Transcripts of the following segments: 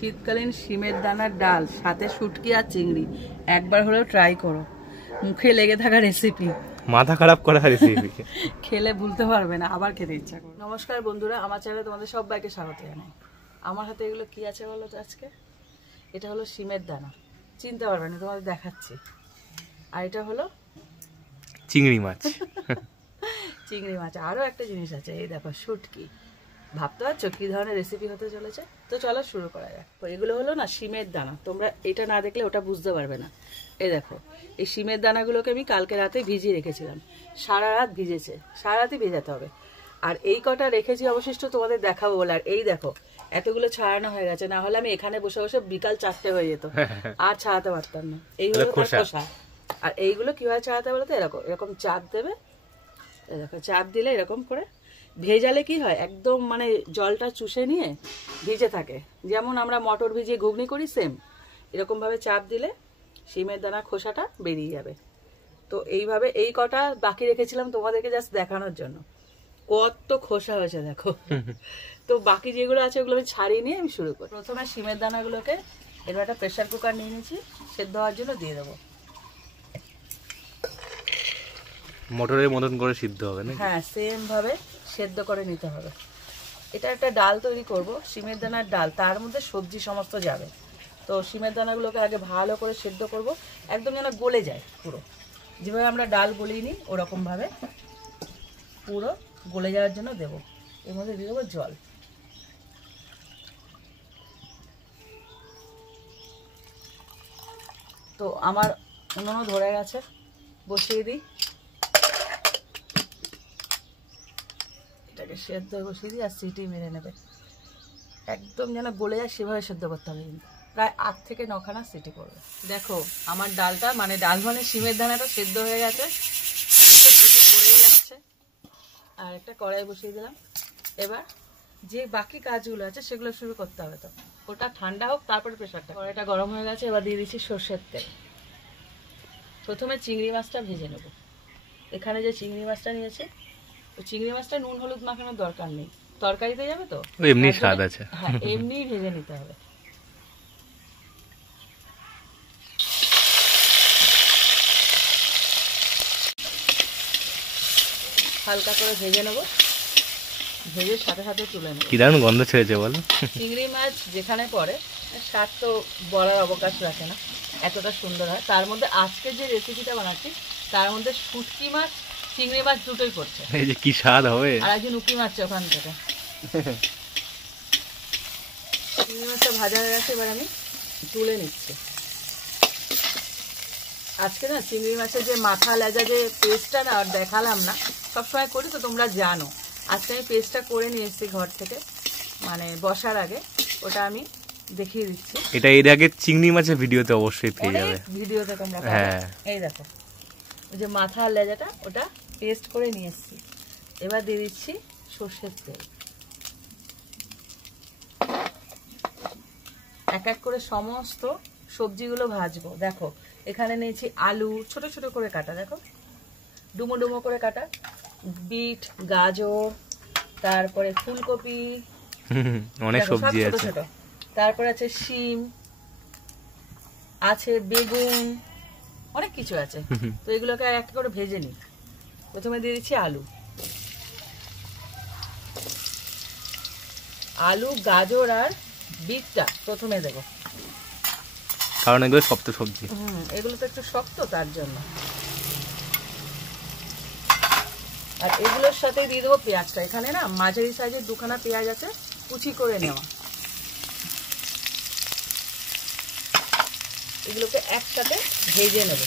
শীতকালীন শিমের দানার ডাল সাথে শুটকি আর চিংড়ি একবার হলেও ট্রাই করো। মুখে লেগে থাকা রেসিপি, মাথা খারাপ করা রেসিপি, খেলে ভুলতে পারবে না, আবার খেতে ইচ্ছা করবে। নমস্কার বন্ধুরা, আমার চ্যানেলে তোমাদের সবাইকে স্বাগত জানাই। আমার হাতে এগুলো কি আছে বলো তো আজকে? এটা হলো শিমের দানা, চিনতে পারবে না, তোমাদের দেখাচ্ছি। আর এটা হলো চিংড়ি মাছ। চিংড়ি মাছ। আরও একটা জিনিস আছে, এই দেখো শুটকি। ভাবতে পারছো কি ধরনের রেসিপি হতে চলেছে? তো চলো শুরু করা যাক। এগুলো হলো না শিমের দানা, তোমরা এটা না দেখলে ওটা বুঝতে পারবে না। এই দেখো, এই শিমের দানাগুলোকে আমি কালকে রাতে ভিজিয়ে রেখেছিলাম, সারা রাত ভিজেছে, সারা রাতই ভেজাতে হবে। আর এই কটা রেখেছি অবশিষ্ট তোমাদের দেখাবো বলে। আর এই দেখো এতগুলো ছাড়ানো হয়ে গেছে, না হলে আমি এখানে বসে বসে বিকাল 4টে হয়ে যেত, আর ছাড়াতে পারতাম না। এই হলো খোসা। আর এইগুলো কিভাবে ছাড়াতে বলতো, এরকম এরকম চাপ দেবে, দেখো চাপ দিলে এরকম করে ভেজালে কি হয়, একদম মানে জলটা চুষে নিয়ে ভিজে থাকে, যেমন আমরা মটর ভিজিয়ে ঘুগনি করি, সেম এরকম ভাবে চাপ দিলে শিমের দানা খোসাটা বেরিয়ে যাবে। তো এইভাবে এই কটা বাকি রেখেছিলাম তোমাদেরকে জাস্ট দেখানোর জন্য, কত খোসা হয়েছে দেখো। তো বাকি যেগুলো আছে ওগুলো আমি ছাড়িয়ে নিয়ে আমি শুরু করি। প্রথমে শিমের দানাগুলোকে এবার একটা প্রেসার কুকার নিয়ে নিয়েছি, সেদ্ধ হওয়ার জন্য দিয়ে দেবো। মটরের মতন করে সিদ্ধ হবে না? হ্যাঁ, সেম ভাবে সেদ্ধ করে নিতে হবে। এটা একটা ডাল তৈরি করব, শিমের দানার ডাল, তার মধ্যে সবজি সমস্ত যাবে। তো শিমের দানাগুলোকে আগে ভালো করে সেদ্ধ করব, একদম যেন গলে যায় পুরো, যেভাবে আমরা ডাল গলিয়ে নিই ওরকম ভাবে পুরো গলে যাওয়ার জন্য দেব। এর মধ্যে দিয়ে দেবো জল। তো আমার উনুনও ধরে গেছে, বসিয়ে দিই। এটাকে সেদ্ধ বসিয়ে দিই আর সিটি মেরে নেবে, একদম যেন গলে যায় সেভাবে সেদ্ধ করতে হবে। প্রায় 8 থেকে 9খানা সিটি করবে। দেখো আমার ডালটা, মানে ডাল মানে শিমের দানাটা সেদ্ধ হয়ে গেছে, সিটি পড়েই যাচ্ছে। আর একটা কড়াই বসিয়ে দিলাম। এবার যে বাকি কাজগুলো আছে সেগুলো শুরু করতে হবে। তো ওটা ঠান্ডা হোক, তারপরে প্রেশারটা। কড়াইটা গরম হয়ে গেছে, এবার দিয়ে দিচ্ছি সর্ষের তেল। প্রথমে চিংড়ি মাছটা ভেজে নেব। এখানে যে চিংড়ি মাছটা নিয়েছে, তো চিংড়ি মাছটা নুন হলুদ মাখানোর দরকার নেই, তরকারিতে যাবে তো এমনি স্বাদ আছে। হ্যাঁ, এমনি ভেজে নিতে হবে। হালকা করে ভেজে নেব, ভেজে সাথে সাথে তুলে নেব। কি দারুণ গন্ধ ছেড়েছে বলো। চিংড়ি মাছ যেখানে পড়ে স্বাদ তো বলার অবকাশ রাখে না, এতটা সুন্দর হয়। তার মধ্যে আজকে যে রেসিপিটা বানাচ্ছি তার মধ্যে শুটকি মাছ চিংড়ি মাছ দুটোই পড়ছে। এই যে কি স্বাদ হবে। আর একজন উকি মারছে ওখান থেকে। চিংড়ি মাছটা ভাজা হয়ে গেছে, এবার আমি তুলে নিচ্ছি। আজকে না চিংড়ি মাছের যে মাথা লেজা যে পেস্টটা না আর দেখালাম না, সবসময় করি তো তোমরা জানো। আজকে আমি পেস্টটা করে নিয়ে এসেছি ঘর থেকে, মানে বসার আগে ওটা আমি দেখিয়ে দিচ্ছি। এটা এর আগে চিংড়ি মাছের ভিডিওতে অবশ্যই পেয়ে যাবে, ভিডিওতে তোমরা। হ্যাঁ, এই দেখো ওই যে মাথা আর লেজাটা ওটা পেস্ট করে নিয়ে এসেছি। এবার দিয়ে দিচ্ছি সর্ষের তেল। এক এক করে সমস্ত সবজিগুলো ভাজবো। দেখো এখানে নিয়েছি আলু, ছোট ছোট করে কাটা, দেখো ডুমো ডুমো করে কাটা, বিট, গাজর, তারপরে ফুলকপি, অনেক সবজি আছে। তারপর আছে শিম, আছে বেগুন, অনেক কিছু আছে। তো এগুলোকে একটা করে ভেজে নিই। প্রথমে দিয়ে দিচ্ছি আলু, আলু, গাজর আর বিটটা প্রথমে দেবো, কারণ এগুলো শক্ত সবজি। এগুলো তো একটু শক্ত, তার জন্য। আর এগুলোর সাথে দিয়ে দেবো পেঁয়াজটা। এখানে না মাঝারি সাইজের 2খানা পেঁয়াজ আছে, কুচি করে নেওয়া। এগুলোকে একসাথে ভেজে নেব।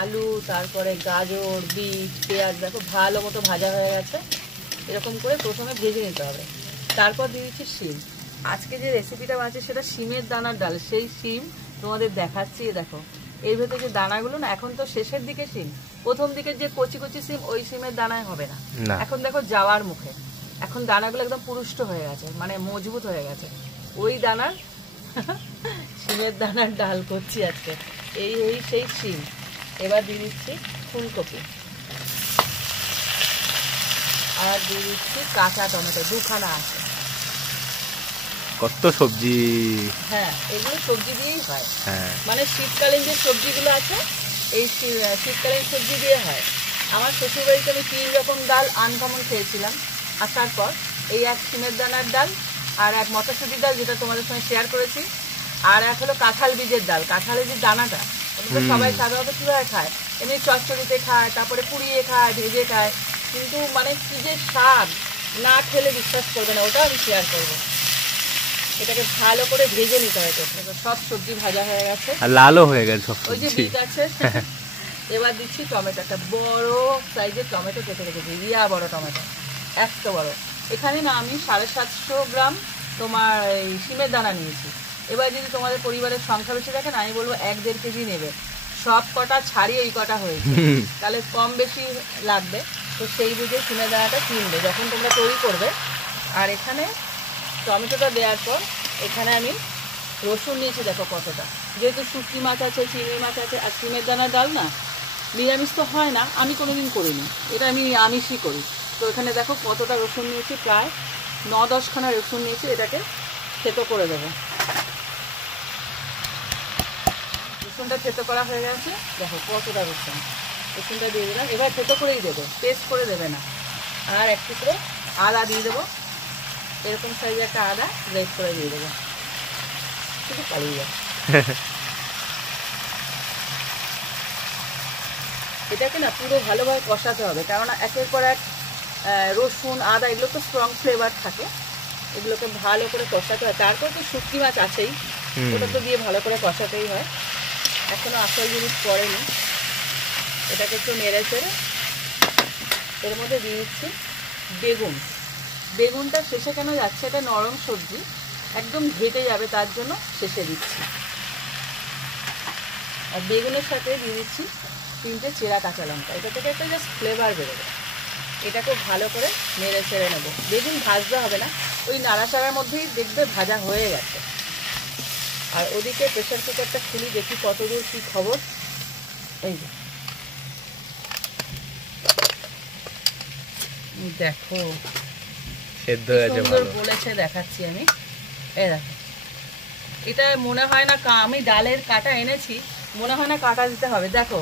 আলু, তারপরে গাজর, বিট, পেঁয়াজ দেখো ভালো মতো ভাজা হয়ে গেছে। এরকম করে প্রথমে ভেজে নিতে হবে। তারপর দিয়ে দিচ্ছি শিম। আজকে যে রেসিপিটা বানাচ্ছি সেটা শিমের দানার ডাল, সেই শিম তোমাদের দেখাচ্ছি। দেখো এর ভেতরে যে দানাগুলো না, এখন তো শেষের দিকে শিম, প্রথম দিকে যে কচি কচি শিম ওই শিমের দানায় হবে না। এখন দেখো যাওয়ার মুখে, এখন দানাগুলো একদম পুরুষ্ট হয়ে গেছে, মানে মজবুত হয়ে গেছে। ওই দানার শিমের দানার ডাল করছি আজকে। এই সেই শিম। এবার দিয়ে দিচ্ছি ফুলকপি, আর দিয়ে দিচ্ছি কাঁচা টমেটো, 2খানা আছে। কত সবজি। হ্যাঁ, এগুলো সবজি দিয়েই হয়। হ্যাঁ, মানে শীতকালীন যে সবজিগুলো আছে এই শীতকালীন সবজি দিয়ে হয়। আমার শ্বশুরবাড়িতে আমি 3 রকম ডাল আনকমন খেয়েছিলাম আসার পর। এই এক সিমের দানার ডাল, আর এক মটরশুঁটির ডাল যেটা তোমাদের সঙ্গে শেয়ার করেছি, আর এক হলো কাঁঠাল বীজের ডাল। কাঁঠালের যে দানাটা ওটা তো সবাই সাধারণত কীভাবে খায়, এমনি চচ্চড়িতে খায়, তারপরে পুড়িয়ে খায়, ভেজে খায়, কিন্তু মানে কি যে স্বাদ, না খেলে বিশ্বাস করবে না। ওটা আমি শেয়ার করবো। এটাকে ভালো করে ভেজে নিতে হয়। সব সবজি ভাজা হয়ে গেছে, আর লালও হয়ে গেছে সব ওই যে সবজি। বিট আছে। এবার দিচ্ছি টমেটো, একটা বড় সাইজের টমেটো কেটে রেখেছি, রিয়া বড় টমেটো, এত বড়। এখানে না আমি 750 গ্রাম তোমার এই শিমের দানা নিয়েছি। এবার যদি তোমাদের পরিবারের সংখ্যা বেশি দেখেন, আমি বলবো 1-1.5 কেজি নেবে। সব কটা ছাড়িয়ে এই কটা হয়েছে, তাহলে কম বেশি লাগবে। তো সেই বুঝে শিমের দানাটা কিনবে যখন তোমরা তৈরি করবে। আর এখানে টমেটোটা দেওয়ার পর এখানে আমি রসুন নিয়েছি, দেখো কতটা। যেহেতু শুটকি মাছ আছে, চিংড়ি মাছ আছে, আর শিমের দানার ডাল না নিরামিষ তো হয় না, আমি কোনোদিন করিনি, এটা আমি আমিষই করি। তো এখানে দেখো কতটা রসুন নিয়েছি, প্রায় 9-10 খানা রসুন নিয়েছি। এটাকে থেতো করে দেবো। রসুনটা থেতো করা হয়ে গেছে, দেখো কতটা রসুনটা দিয়ে দিলাম। এবার থেতো করেই দেবে, পেস্ট করে দেবে না। আর এক টুকরো আদা দিয়ে দেবো, এরকম সাইজে একটা আদা গ্রেট করে দিয়ে দেবো, শুধু পালিয়ে যায়। এটাকে না পুরো ভালোভাবে কষাতে হবে, কেননা একের পর এক রসুন আদা এগুলো তো স্ট্রং ফ্লেভার থাকে, এগুলোকে ভালো করে কষাতে হয়। তারপর তো শুটকি মাছ আছেই, ওটা তো দিয়ে ভালো করে কষাতেই হয়। এখনো আসল জিনিস পড়েনি, এটাকে একটু নেড়ে চেড়ে এর মধ্যে দিয়ে দিচ্ছি বেগুন। বেগুনটা শেষে কেন যাচ্ছে, এটা নরম সবজি, একদম ঘেটে যাবে, তার জন্য শেষে দিচ্ছি। আর বেগুনের সাথে দিয়ে দিচ্ছি 3টে চেরা কাঁচা লঙ্কা, এটা থেকে একটা জাস্ট ফ্লেভার বেরোবে। এটাকে ভালো করে নেড়ে চেড়ে নেবো। বেগুন ভাজতে হবে না, ওই নাড়াচাড়ার মধ্যেই দেখবে ভাজা হয়ে গেছে। আর ওদিকে প্রেশার কুকারটা খুলি, দেখি কতদূর কী খবর। এই যে দেখো সেদ্ধ হয়ে গেছে সুন্দর ভালো। বলেছে, দেখাচ্ছি আমি। এই দেখো, এটা মনে হয় না আমি ডালের কাটা এনেছি, মনে হয় না কাটা দিতে হবে। দেখো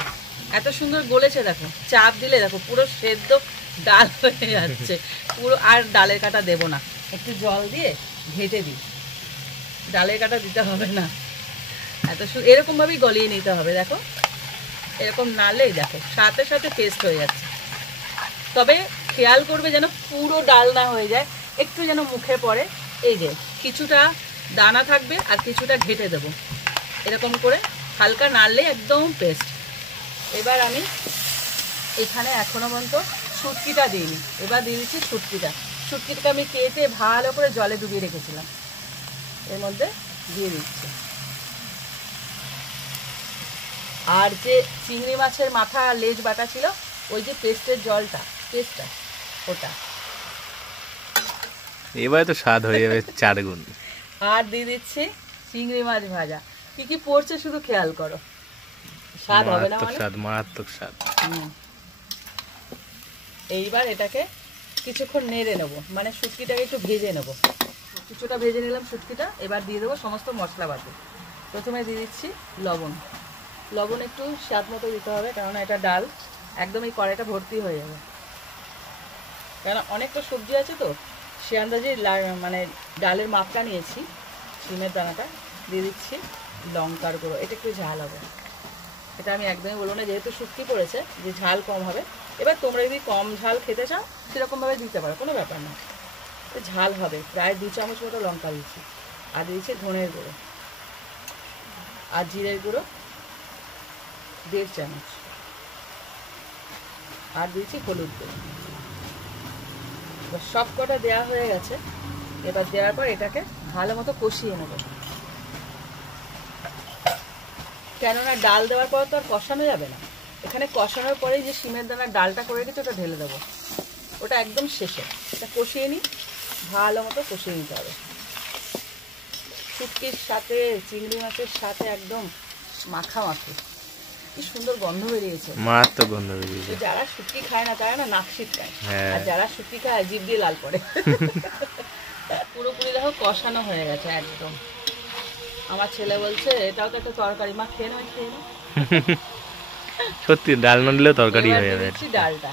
এত সুন্দর গলেছে, দেখো চাপ দিলে দেখো পুরো সেদ্ধ ডাল হয়ে যাচ্ছে পুরো। আর ডালের কাটা দেব না, একটু জল দিয়ে ঘেটে দিই, ডালের কাটা দিতে হবে না। এত সুন্দর এরকমভাবেই গলিয়ে নিতে হবে। দেখো এরকম নাড়লেই দেখো সাথে সাথে পেস্ট হয়ে যাচ্ছে। তবে খেয়াল করবে যেন পুরো ডাল না হয়ে যায়, একটু যেন মুখে পড়ে। এই যে কিছুটা দানা থাকবে আর কিছুটা ঘেটে দেবো, এরকম করে হালকা নাড়লে একদম পেস্ট। এবার আমি এখানে এখনো পর্যন্ত শুটকিটা দিইনি, এবার দিয়ে দিচ্ছি শুটকিটাকে আমি কেটে ভালো করে জলে ডুবিয়ে রেখেছিলাম, এর মধ্যে দিয়ে দিচ্ছি। আর যে চিংড়ি মাছের মাথা আর লেজ বাটা ছিল, ওই যে পেস্টের জলটা, পেস্টটা ওটা। এবারে তো স্বাদ হয়ে যাবে 4 গুণ। আর দিয়ে দিচ্ছি চিংড়ি মাছ ভাজা। কি কি পড়ছে শুধু খেয়াল করো, স্বাদ হবে না মানে? মারাত্মক স্বাদ। এইবার এটাকে কিছুক্ষণ নেড়ে নেবো, মানে শুটকিটাকে একটু ভেজে নেবো। কিছুটা ভেজে নিলাম শুটকিটা। এবার দিয়ে দেবো সমস্ত মশলাপাতি। প্রথমে দিয়ে দিচ্ছি লবণ একটু স্বাদ মতো দিতে হবে, কেননা এটা ডাল, একদম এই কড়াইটা ভর্তি হয়ে যাবে। কেন অনেকটা সবজি আছে তো, সে আন্দাজে মানে ডালের মাপটা নিয়েছি। শিমের দানাটা দিয়ে দিচ্ছি, লঙ্কার গুঁড়ো, এটা একটু ঝাল হবে। এটা আমি একদমই বলবো না, যেহেতু শুটকি পড়েছে যে ঝাল কম হবে। এবার তোমরা যদি কম ঝাল খেতে চাও সেরকমভাবে দিতে পারো, কোনো ব্যাপার না। ঝাল হবে, প্রায় 2 চামচ মতো লঙ্কা দিচ্ছি। আর দিয়েছি ধনের গুঁড়ো আর জিরের গুঁড়ো 1.5 চামচ। আর দিয়েছি হলুদ গুঁড়ো। সব কটা দেওয়া হয়ে গেছে। এবার দেওয়ার পর এটাকে ভালো মতো কষিয়ে নেব, কেননা ডাল দেওয়ার পর তো আর কষানো যাবে না। এখানে কষানোর পরেই যে শিমের দানার ডালটা করে রেখেছি ওটা ঢেলে দেবো, ওটা একদম শেষে। এটা কষিয়ে নিই, ভালো মতো কষিয়ে নিতে হবে। শুটকির সাথে চিংড়ি মাছের সাথে একদম মাখামাখি, কি সুন্দর গন্ধ বেরিয়েছে, মারাত্মক গন্ধ বেরিয়েছে। যারা শুটকি খায় না তারা না নাক ছিটকায়, হ্যাঁ। আর যারা শুটকি খায় জিভ দিয়ে লাল পড়ে। পুরোপুরি দেখো কষানো হয়ে গেছে একদম। আমার ছেলে বলছে এটাও তো একটা তরকারি, মা খেয়ে নাও খেয়ে নাও। সত্যি ডাল না দিলেও তরকারি এবার হয়ে দিয়ে যাবে। দিচ্ছি ডালটা।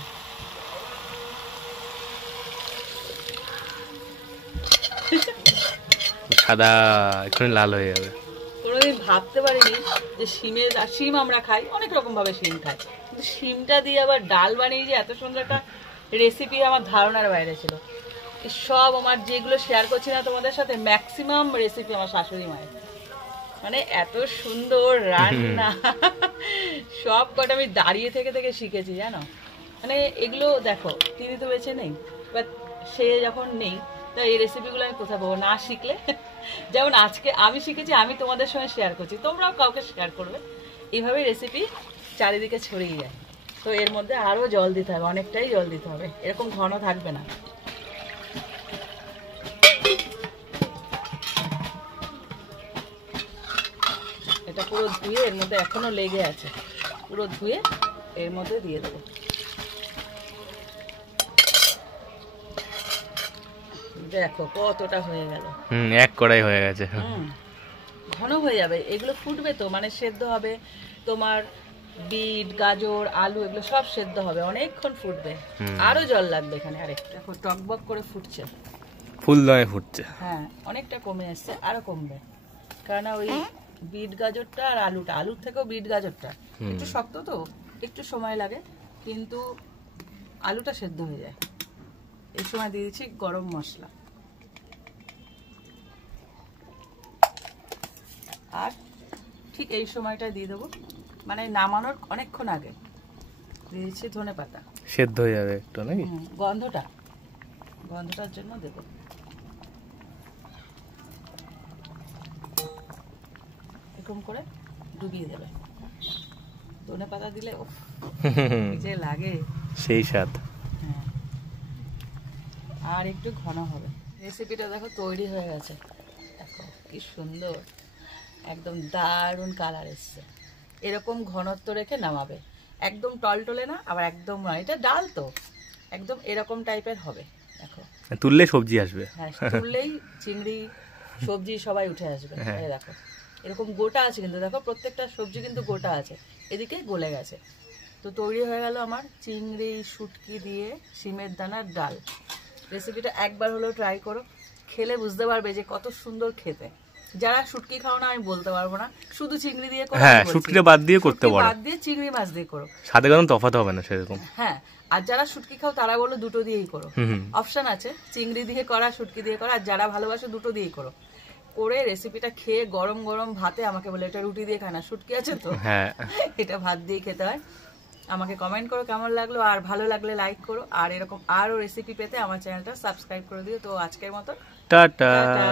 সাদা এক্ষুনি লাল হয়ে যাবে। কোনোদিন ভাবতে পারিনি যে শিম আমরা খাই অনেক রকম ভাবে, শিম খাই, কিন্তু শিমটা দিয়ে আবার ডাল বানিয়ে যে এত সুন্দর একটা রেসিপি আমার ধারণার বাইরে ছিল। সব আমার যেগুলো শেয়ার করছি না তোমাদের সাথে, ম্যাক্সিমাম রেসিপি আমার শাশুড়ি মায়ের, মানে এত সুন্দর রান্না সব কটা আমি দাঁড়িয়ে থেকে থেকে শিখেছি জানো। মানে এগুলো দেখো, তিনি তো বেঁচে নেই, বাট সে যখন নেই তা এই রেসিপিগুলো আমি কোথায় পাবো না শিখলে। যেমন আজকে আমি শিখেছি, আমি তোমাদের সঙ্গে শেয়ার করছি, তোমরাও কাউকে শেয়ার করবে। এইভাবেই রেসিপি চারিদিকে ছড়িয়ে যায়। তো এর মধ্যে আরও জল দিতে হবে, অনেকটাই জল দিতে হবে, এরকম ঘন থাকবে না। এটা পুরো ধুয়ে, এর মধ্যে এখনো লেগে আছে, পুরো ধুয়ে এর মধ্যে দিয়ে দেবো। দেখো কতটা হয়ে গেল। এক কড়াই হয়ে গেছে। ঘন হয়ে যাবে, এগুলো ফুটবে তো, মানে সেদ্ধ হবে তোমার বিট গাজর আলু এগুলো সব সেদ্ধ হবে, অনেকক্ষণ ফুটবে, আরো জল লাগবে এখানে। আরেকটা দেখো টকবক করে ফুটছে, ফুল দমে ফুটছে। হ্যাঁ অনেকটা কমে আসছে, আরো কমবে, কারণ ওই বিট গাজরটা আর আলুটা, আলুর থেকেও বিট গাজরটা একটু শক্ত তো একটু সময় লাগে, কিন্তু আলুটা সেদ্ধ হয়ে যায়। এই সময় দিয়ে দিচ্ছি গরম মশলা, আর ঠিক এই সময়টা দিয়ে দেবো, মানে নামানোর অনেকক্ষণ আগে দিয়ে দিচ্ছি ধনে পাতা, সেদ্ধ হয়ে যাবে একটু নাকি, গন্ধটার জন্য দেবো। এরকম করে ডুবিয়ে দেবে, ধনে পাতা দিলে যে লাগে সেই স্বাদ। হ্যাঁ, আর একটু ঘন হবে। রেসিপিটা দেখো তৈরি হয়ে গেছে, দেখো কি সুন্দর, একদম দারুণ কালার এসছে। এরকম ঘনত্ব রেখে নামাবে, একদম টলটলে না আবার একদম নয়, এটা ডাল তো একদম এরকম টাইপের হবে। দেখো তুললে সবজি আসবে, হ্যাঁ তুললেই চিংড়ি সবজি সবাই উঠে আসবে। এই দেখো এরকম গোটা আছে, কিন্তু দেখো প্রত্যেকটা সবজি কিন্তু গোটা আছে, এদিকে গলে গেছে। তো তৈরি হয়ে গেল আমার চিংড়ি শুটকি দিয়ে শিমের দানার ডাল। রেসিপিটা একবার হলেও ট্রাই করো, খেলে বুঝতে পারবে যে কত সুন্দর খেতে। যারা শুটকি খাও না আমি বলতে পারবো না, শুধু চিংড়ি দিয়ে করো, হ্যাঁ শুটকিটা বাদ দিয়ে করতে পারো, বাদ দিয়ে চিংড়ি মাছ দিয়ে করো, স্বাদে কোনো তফাৎ হবে না সেরকম। হ্যাঁ, আর যারা শুটকি খাও তারা বলো দুটো দিয়েই করো, অপশন আছে চিংড়ি দিয়ে করা শুটকি দিয়ে করা, আর যারা ভালোবাসো দুটো দিয়েই করো। করে রেসিপিটা খেয়ে গরম গরম ভাতে আমাকে বলে এটা রুটি দিয়ে খায় না, শুটকি আছে তো, হ্যাঁ এটা ভাত দিয়ে খেতে হয়। আমাকে কমেন্ট করো কেমন লাগলো, আর ভালো লাগলে লাইক করো, আর এরকম আরো রেসিপি পেতে আমার চ্যানেলটা সাবস্ক্রাইব করে দিও। তো আজকের মতো টাটা। টাটা।